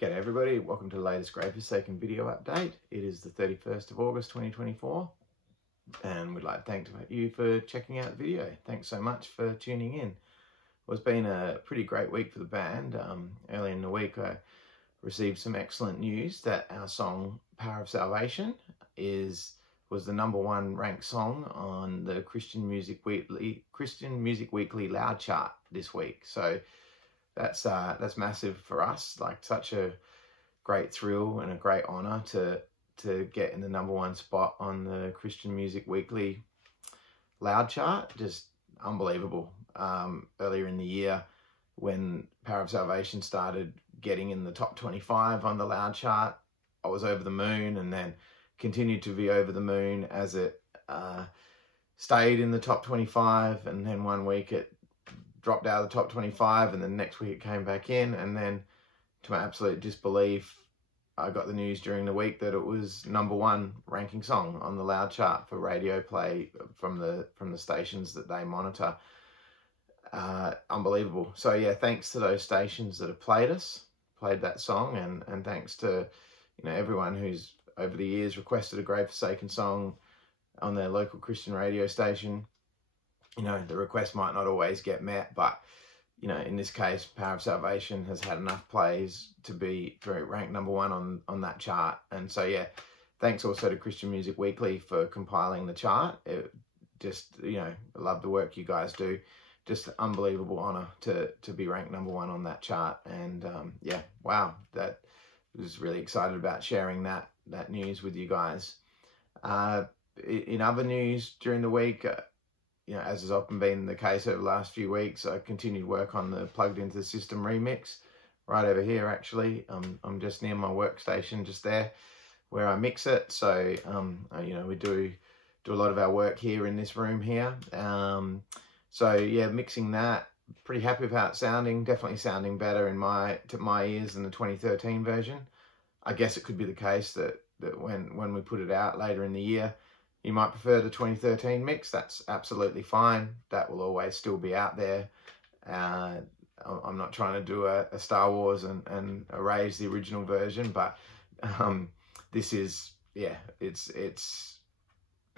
G'day everybody, welcome to the latest Grave Forsaken video update. It is the 31st of August 2024 and we'd like to thank you for checking out the video. Thanks so much for tuning in. Well, it's been a pretty great week for the band. Early in the week I received some excellent news that our song Power of Salvation was the #1 ranked song on the Christian Music Weekly Loud chart this week. So that's massive for us, like such a great thrill and a great honor to get in the #1 spot on the Christian Music Weekly Loud chart. Just unbelievable. Earlier in the year when Power of Salvation started getting in the top 25 on the Loud chart, I was over the moon, and then continued to be over the moon as it stayed in the top 25, and then one week it dropped out of the top 25, and then next week it came back in, and then to my absolute disbelief, I got the news during the week that it was #1 ranking song on the Loud chart for radio play from the stations that they monitor. Unbelievable. So yeah, thanks to those stations that have played that song, and thanks to everyone who's over the years requested a Grave Forsaken song on their local Christian radio station. The request might not always get met, but in this case, Power of Salvation has had enough plays to be ranked #1 on that chart. And so yeah, thanks also to Christian Music Weekly for compiling the chart. It just, I love the work you guys do. Just unbelievable honor to be ranked #1 on that chart. And yeah, wow, that was really excited about sharing that news with you guys. In other news during the week, as has often been the case over the last few weeks, I continued work on the Plugged Into the System remix right over here. Actually, I'm just near my workstation, just there where I mix it. So we do a lot of our work here in this room here. So yeah, mixing that, pretty happy with how it's sounding. Definitely sounding better to my ears than the 2013 version. I guess it could be the case that when we put it out later in the year, you might prefer the 2013 mix. That's absolutely fine. That will always still be out there. I'm not trying to do a Star Wars and erase the original version, but this is, yeah, it's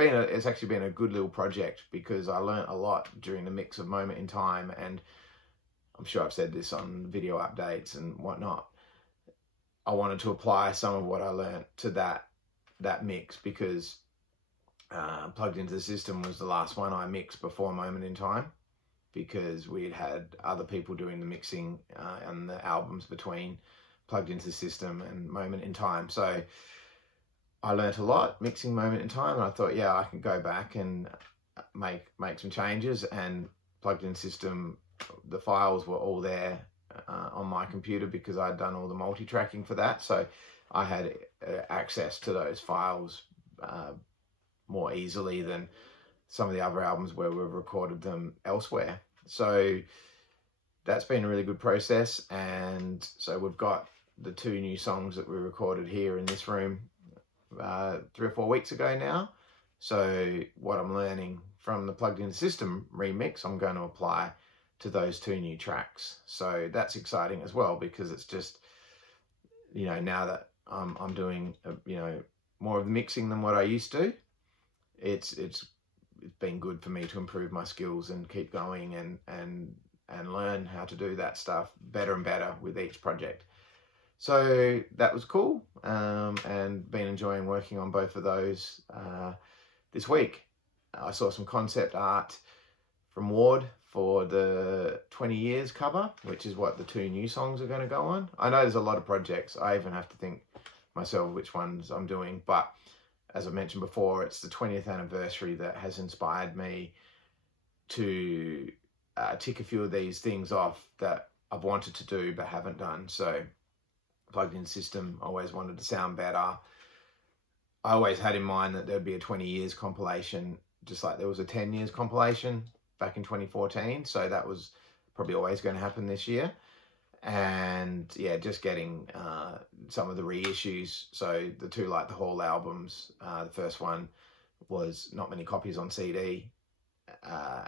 actually been a good little project, because I learned a lot during the mix of Moment in Time, and I'm sure I've said this on video updates and whatnot. I wanted to apply some of what I learned to that mix, because Plugged Into the System was the last one I mixed before Moment in Time, because we had other people doing the mixing and the albums between Plugged Into the System and Moment in Time. So I learnt a lot mixing Moment in Time, and I thought, yeah, I can go back and make some changes. And Plugged In System, the files were all there on my computer, because I'd done all the multi-tracking for that. So I had access to those files more easily than some of the other albums where we've recorded them elsewhere. So that's been a really good process. And so we've got the 2 new songs that we recorded here in this room 3 or 4 weeks ago now. So what I'm learning from the Plugged Into System remix, I'm going to apply to those 2 new tracks. So that's exciting as well, because it's just, now that I'm doing more of the mixing than what I used to, it's been good for me to improve my skills and keep going and learn how to do that stuff better and better with each project. So that was cool, and been enjoying working on both of those this week. I saw some concept art from Ward for the 20 years cover, which is what the 2 new songs are going to go on. I know there's a lot of projects. I even have to think myself which ones I'm doing, but as I mentioned before, it's the 20th anniversary that has inspired me to tick a few of these things off that I've wanted to do but haven't done. So Plugged In System, I always wanted to sound better. I always had in mind that there'd be a 20 years compilation, just like there was a 10 years compilation back in 2014. So that was probably always going to happen this year. And yeah, just getting some of the reissues. So the 2 Light the Hall albums, the first one was not many copies on CD,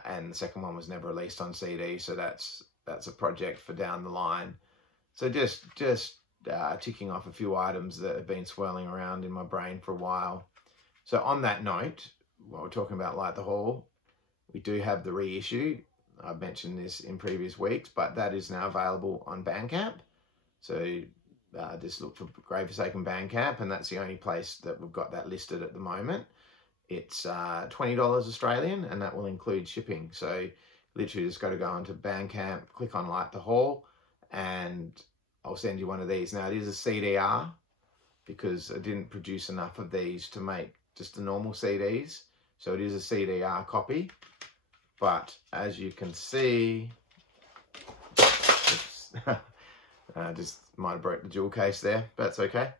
and the second one was never released on CD. So that's a project for down the line. So just ticking off a few items that have been swirling around in my brain for a while. So on that note, while we're talking about Light the Hall, we do have the reissue. I've mentioned this in previous weeks, but that is now available on Bandcamp. So just look for Grave Forsaken Bandcamp, and that's the only place that we've got that listed at the moment. It's $20 Australian, and that will include shipping. So literally just got to go onto Bandcamp, click on Light the Hall, and I'll send you one of these. Now, it is a CDR because I didn't produce enough of these to make just the normal CDs. So it is a CDR copy. But as you can see, just might have broke the jewel case there, but that's okay.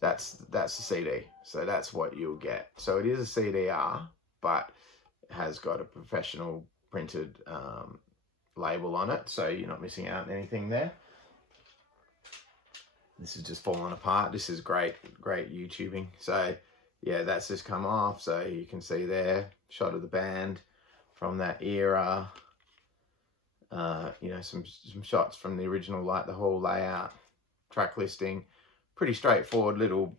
That's the CD. So that's what you'll get. So it is a CDR, but it has got a professional printed label on it. So you're not missing out on anything there. This is just falling apart. This is great YouTubing. So yeah, that's just come off. So you can see there, shot of the band from that era. You know, some shots from the original Light the Hall layout, track listing. Pretty straightforward little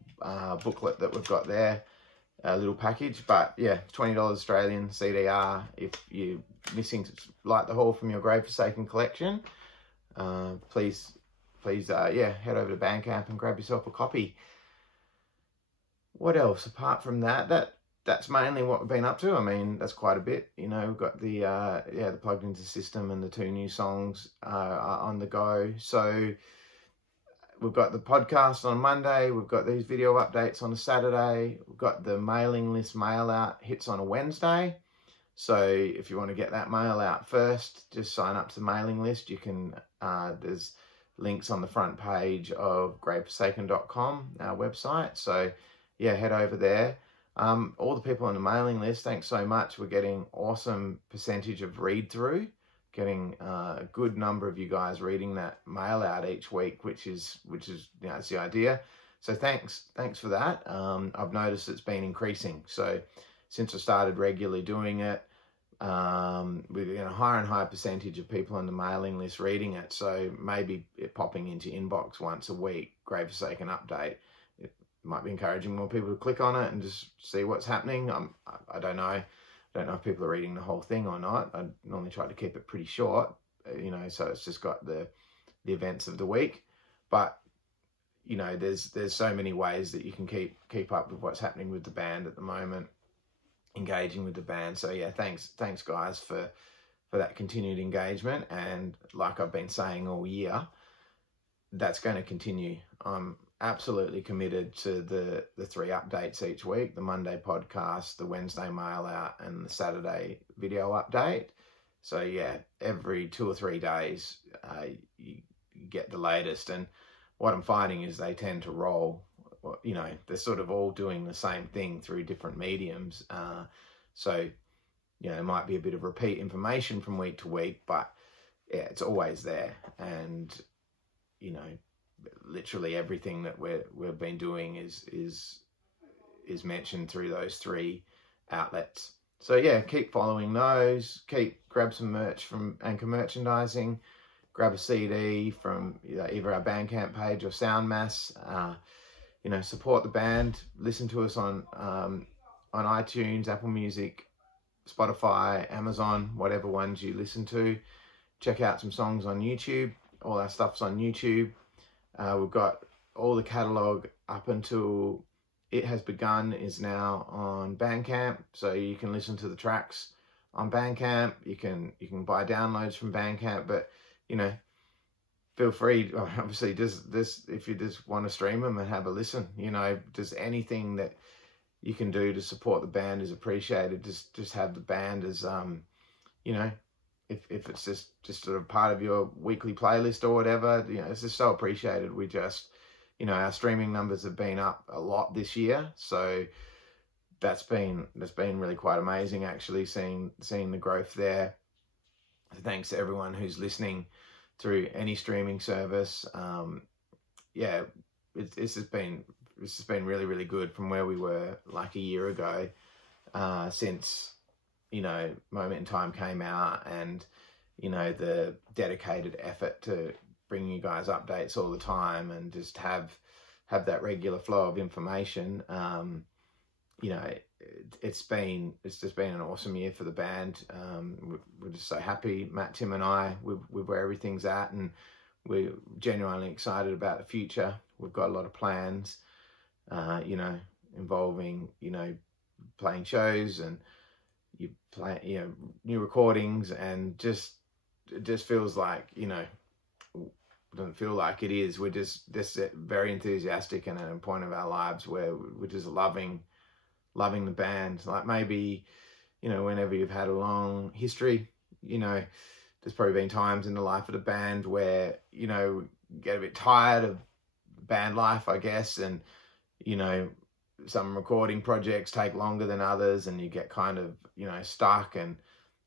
booklet that we've got there, a little package. But yeah, $20 Australian CDR. If you're missing Light the Hall from your Grave Forsaken collection, please, yeah, head over to Bandcamp and grab yourself a copy. What else apart from that? That's mainly what we've been up to. I mean, that's quite a bit. You know, we've got the the plugged into system and the 2 new songs on the go. So we've got the podcast on Monday. We've got these video updates on a Saturday. We've got the mailing list mail out hits on a Wednesday. So if you want to get that mail out first, just sign up to the mailing list. You can, there's links on the front page of graveforsaken.com, our website. So yeah, head over there. All the people on the mailing list, thanks so much. We're getting awesome percentage of read through, getting a good number of you guys reading that mail out each week, which is you know, it's the idea. So thanks for that. I've noticed it's been increasing. So since I started regularly doing it, we're getting a higher and higher percentage of people on the mailing list reading it. So maybe it popping into inbox once a week, Grave Forsaken update. It might be encouraging more people to click on it and just see what's happening. I don't know. I don't know if people are reading the whole thing or not. I normally try to keep it pretty short, you know, so it's just got the events of the week. But, you know, there's so many ways that you can keep up with what's happening with the band at the moment, engaging with the band. So yeah, thanks guys for that continued engagement. And like I've been saying all year, that's going to continue. I'm absolutely committed to the 3 updates each week: the Monday podcast, the Wednesday mail out, and the Saturday video update. So yeah, every 2 or 3 days you get the latest. And what I'm finding is they tend to roll, you know, they're sort of all doing the same thing through different mediums. So, you know, it might be a bit of repeat information from week to week, but yeah, it's always there. And, you know, literally everything that we've been doing is mentioned through those 3 outlets. So yeah, keep following those. Grab some merch from Anchor Merchandising. Grab a CD from either our Bandcamp page or Soundmass. You know, support the band. Listen to us on iTunes, Apple Music, Spotify, Amazon, whatever ones you listen to. Check out some songs on YouTube. All our stuff's on YouTube. We've got all the catalogue up until It Has Begun is now on Bandcamp, so you can listen to the tracks on Bandcamp. You can buy downloads from Bandcamp, but you know, feel free. Obviously, this if you just want to stream them and have a listen, you know, just anything that you can do to support the band is appreciated. Just have the band as you know, if it's just sort of part of your weekly playlist or whatever, you know, it's just so appreciated. We just, you know, our streaming numbers have been up a lot this year, so that's been really quite amazing, actually, seeing the growth there. Thanks to everyone who's listening through any streaming service. Yeah, it's just been really, really good from where we were like a year ago, since, you know, Moment in Time came out, and, you know, the dedicated effort to bring you guys updates all the time and just have that regular flow of information. You know, it's just been an awesome year for the band. We're just so happy, Matt, Tim and I, with where everything's at, and we're genuinely excited about the future. We've got a lot of plans, you know, involving, you know, playing shows and new recordings, and it just feels like, you know, doesn't feel like it is. We're just very enthusiastic and at a point of our lives where we're just loving the band. Like, maybe, you know, whenever you've had a long history, you know, there's probably been times in the life of the band where, you know, get a bit tired of band life, I guess, and, you know, some recording projects take longer than others, and you get kind of, you know, stuck and,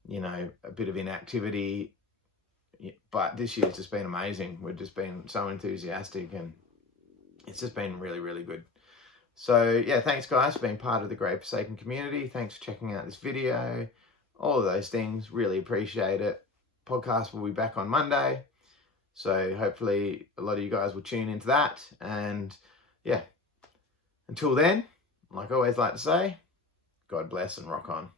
you know, a bit of inactivity. But this year's just been amazing. We've just been so enthusiastic, and it's just been really, really good. So yeah, thanks guys for being part of the Great Forsaken community. Thanks for checking out this video. All of those things, really appreciate it. Podcast will be back on Monday, so hopefully a lot of you guys will tune into that. And yeah, until then, like I always like to say, God bless and rock on.